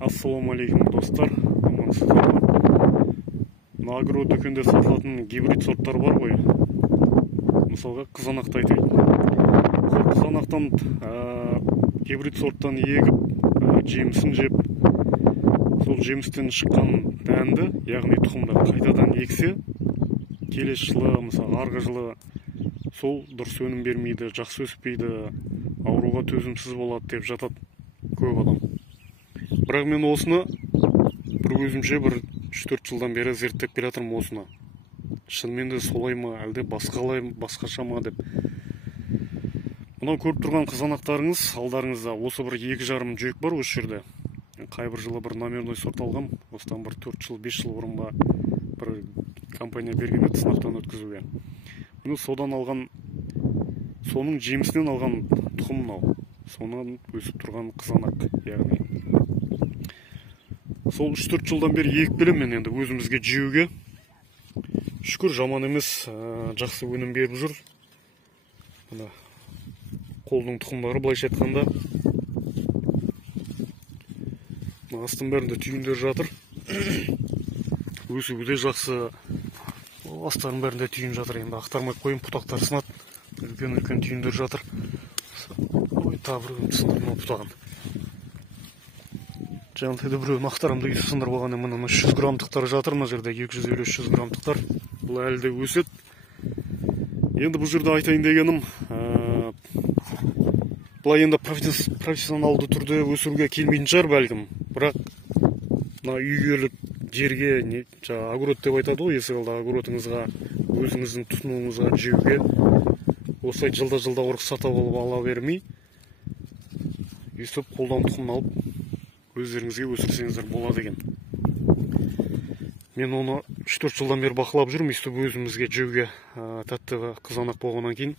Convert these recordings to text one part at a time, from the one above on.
Ассалаумағалейкум достар, амансыздар ма? Мына агро дүкенде сатылатын гибрид сорттар бар ғой. Мысалға қызанақты айтайын. Сол қызанақтан гибрид сорттан егіп, жемісін жеп, сол жемістен шыққан дәнді, яғни тұқымды қайтадан ексе, келесі жылы, мысалы арғы жылы сол дұрыс өнім бермейді, жақсы өспейді, ауруға төзімсіз болады деп жатады көп адам. Бірақ мен осыны бір өзімше бір 3-4 жылдан бері зерттеп келе жатырмын осыны. Шынымен де солай ма, әлде басқаша ма деп. Мынау көріп тұрған қызанақтарыңыз алдарыңызда осы бір 2,5 жүк бар осы жерде. Қай бір жылы бір номерной сорт алғам, осыдан бір 4 жыл, 5 жыл бұрын ба бір компания берген еді сынақтан өткізуге. Міне содан алған, соның жемісінен алған тұқым мынау. Сонан өсіп тұрған қызанақ, яғни. Сол 3-4 жылдан бері егіп келемін мен енді өзімізге жеуге. Шүкір, жаман емес, жақсы өнім беріп жүр. Мына қолдың тұқымдары былайша айтқанда. Астың бәрінде түйіндер жатыр. Өсуі де жақсы. Астардың бәрінде түйін жатыр. Енді ақтармай қойын, пұтақтар сынады. Үлкен түйіндер жатыр. Ой, табыр сындырма пұтағын. Жаңағыда біреуін ақтарамды үйсі сындырып алған, мына 300 граммдықтар жатыр, мына жерде 250-300 граммдықтар. Бұл әлі де өседі. Енді бұл жерде айтайын дегенім, бұлай енді профессионалды түрде өсіруге келмейтін шығар бәлкім. Бірақ мына үйгелік жерге, огород деп айтады ғой, есік алды огородыңызға, өзіңіздің тұтынуыңызға жеуге, осылай жылда ұрық сатып алып ала бермей, өстіп қолдан тұқымын алып өздеріңізге өсірсеңіздер болады екен. Мен оны 3-4 жылдан бері бақылап жүрмін, өстіп өзімізге жеуге тәтті қызанақ болғаннан кейін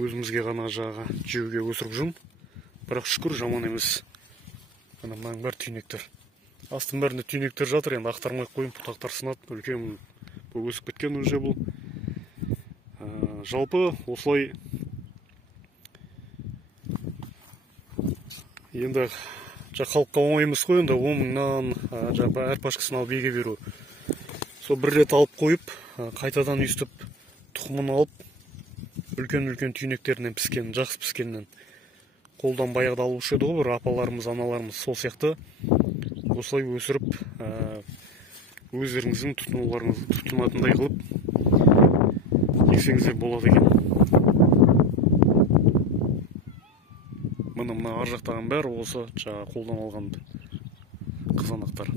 өзімізге ғана жеуге өсіріп жүрмін. Бірақ шүкір, жаман емес. Мынаның бәрі түйнектер. Астың бәрінде түйнектер жатыр, енді ақтармай қойын, пұтақтар сынады, үлкен өсіп кеткен уже бұл. Жалпы осылай енді халыққа оңай емес қой, енді 10 мыңнан әр пашкасын алып еге беру. Сол бір рет алып қойып, қайтадан өстіп тұқымын алып, үлкен түйнектерінен піскен, жақсы піскеннен қолдан баяғыда алушы еді ғой, бір апаларымыз, аналарымыз сол сияқты осылай өсіріп, өздеріңіздің тұтынатындай қылып ексеңіздер болады екен. Мына ар жақтаған бәрі осы қолдан алған қызанақтар.